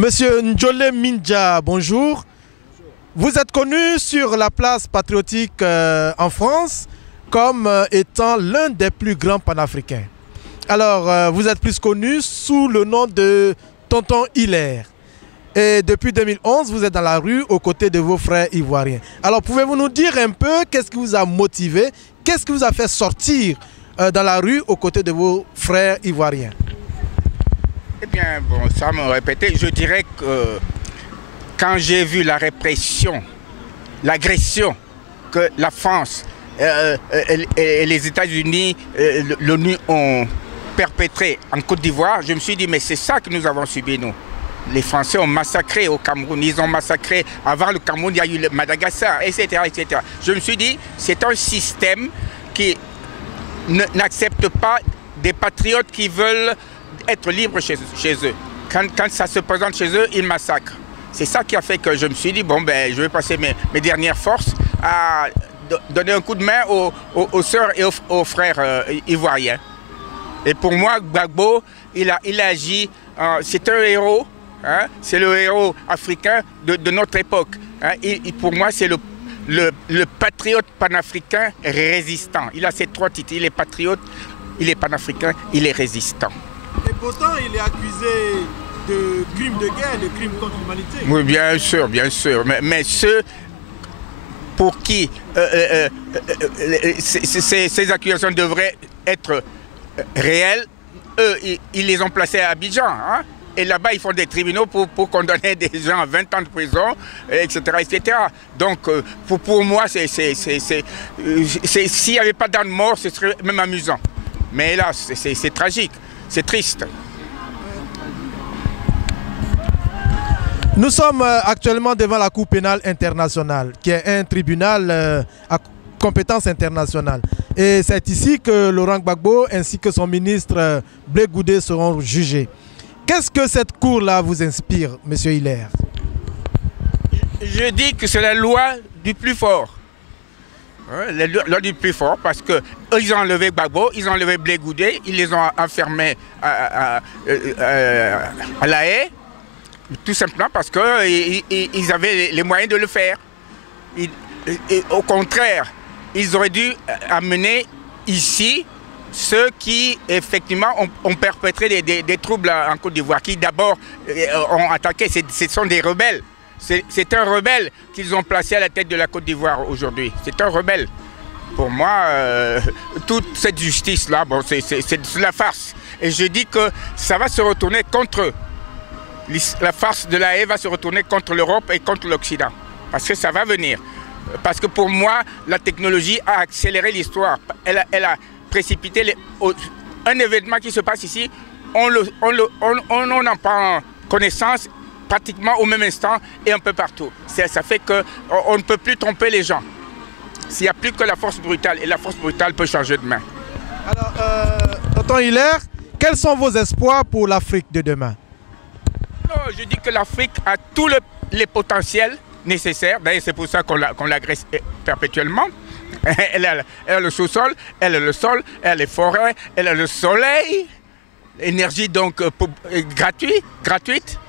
Monsieur Ndjolé Mindja, bonjour. Vous êtes connu sur la place patriotique en France comme étant l'un des plus grands panafricains. Alors, vous êtes plus connu sous le nom de Tonton Hilaire. Et depuis 2011, vous êtes dans la rue aux côtés de vos frères ivoiriens. Alors, pouvez-vous nous dire un peu qu'est-ce qui vous a motivé, qu'est-ce qui vous a fait sortir dans la rue aux côtés de vos frères ivoiriens? Eh bien, bon, ça me répétait, je dirais que quand j'ai vu la répression, l'agression que la France et les États-Unis, l'ONU ont perpétrée en Côte d'Ivoire, je me suis dit, mais c'est ça que nous avons subi, nous. Les Français ont massacré au Cameroun, ils ont massacré, avant le Cameroun, il y a eu le Madagascar, etc., etc. Je me suis dit, c'est un système qui n'accepte pas des patriotes qui veulent être libres chez eux. Quand ça se présente chez eux, ils massacrent. C'est ça qui a fait que je me suis dit, bon, ben, je vais passer mes dernières forces à donner un coup de main aux sœurs et aux frères ivoiriens. Et pour moi, Gbagbo, il a agi, c'est un héros, hein, c'est le héros africain de notre époque. Hein, et pour moi, c'est le patriote panafricain résistant. Il a ces trois titres, il est patriote, il est panafricain, il est résistant. Et pourtant, il est accusé de crimes de guerre, de crimes contre l'humanité. Oui, bien sûr, bien sûr. Mais ceux pour qui ces accusations devraient être réelles, eux, ils les ont placés à Abidjan. Hein? Et là-bas, ils font des tribunaux pour condamner des gens à 20 ans de prison, etc. etc. Donc, pour moi, s'il n'y avait pas d'âne mort, ce serait même amusant. Mais là, c'est tragique. C'est triste. Nous sommes actuellement devant la Cour pénale internationale, qui est un tribunal à compétence internationale. Et c'est ici que Laurent Gbagbo ainsi que son ministre Blé Goudé seront jugés. Qu'est-ce que cette cour-là vous inspire, monsieur Hilaire? Je dis que c'est la loi du plus fort. La loi du plus fort, parce qu'ils ont enlevé Gbagbo, ils ont enlevé Blé Goudé, ils les ont enfermés à La Haye, tout simplement parce qu'ils avaient les moyens de le faire. Au contraire, ils auraient dû amener ici ceux qui, effectivement, ont perpétré des troubles en Côte d'Ivoire, qui d'abord ont attaqué, ce sont des rebelles. C'est un rebelle qu'ils ont placé à la tête de la Côte d'Ivoire aujourd'hui. C'est un rebelle. Pour moi, toute cette justice-là, bon, c'est de la farce. Et je dis que ça va se retourner contre eux. La farce de la Haye va se retourner contre l'Europe et contre l'Occident. Parce que ça va venir. Parce que pour moi, la technologie a accéléré l'histoire. Elle a précipité un événement qui se passe ici. On en prend connaissance pratiquement au même instant et un peu partout. Ça fait qu'on ne peut plus tromper les gens. S'il n'y a plus que la force brutale, et la force brutale peut changer de main. Alors, tonton Hilaire, quels sont vos espoirs pour l'Afrique de demain? Non, je dis que l'Afrique a tous les potentiels nécessaires. D'ailleurs, c'est pour ça qu'on l'agresse perpétuellement. Elle a le sous-sol, elle a le sol, elle a les forêts, elle a le soleil. Énergie donc gratuite.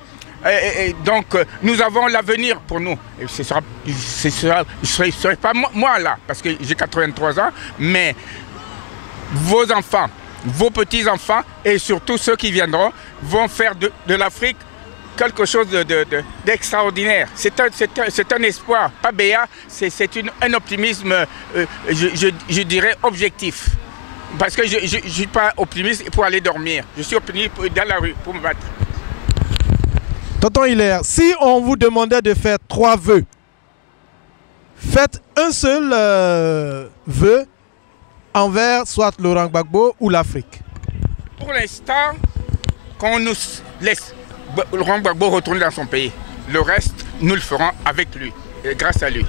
Et donc, nous avons l'avenir pour nous. Et je ne serai pas moi là, parce que j'ai 83 ans, mais vos enfants, vos petits-enfants, et surtout ceux qui viendront, vont faire de l'Afrique quelque chose d'extraordinaire. C'est un espoir, pas béat, c'est un optimisme, je dirais, objectif. Parce que je ne suis pas optimiste pour aller dormir. Je suis optimiste dans la rue pour me battre. Tonton Hilaire, si on vous demandait de faire 3 vœux, faites un seul vœu envers soit Laurent Gbagbo ou l'Afrique. Pour l'instant, qu'on nous laisse Laurent Gbagbo retourner dans son pays. Le reste, nous le ferons avec lui, et grâce à lui.